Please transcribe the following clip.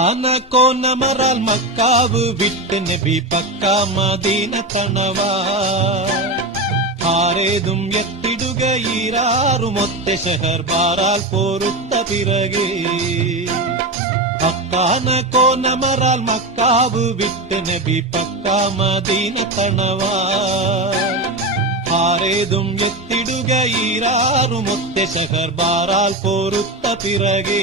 അക്കാന കോനമറാൽ macaw വിട്ട് നബി പക്കാ മദീന തണവാ ആരേതും എത്തിടുകയീരാറുമൊത്ത ഷഹർ ബാറാൽ പോരുത്ത പിറകെ അക്കാന കോനമറാൽ മക്കാവ് വിട്ട് നബി പക്കാ മദീന തണവാ ആരേതും എത്തിടുകയീരാറുമൊത്ത ഷഹർ ബാറാൽ പോരുത്ത പിറകെ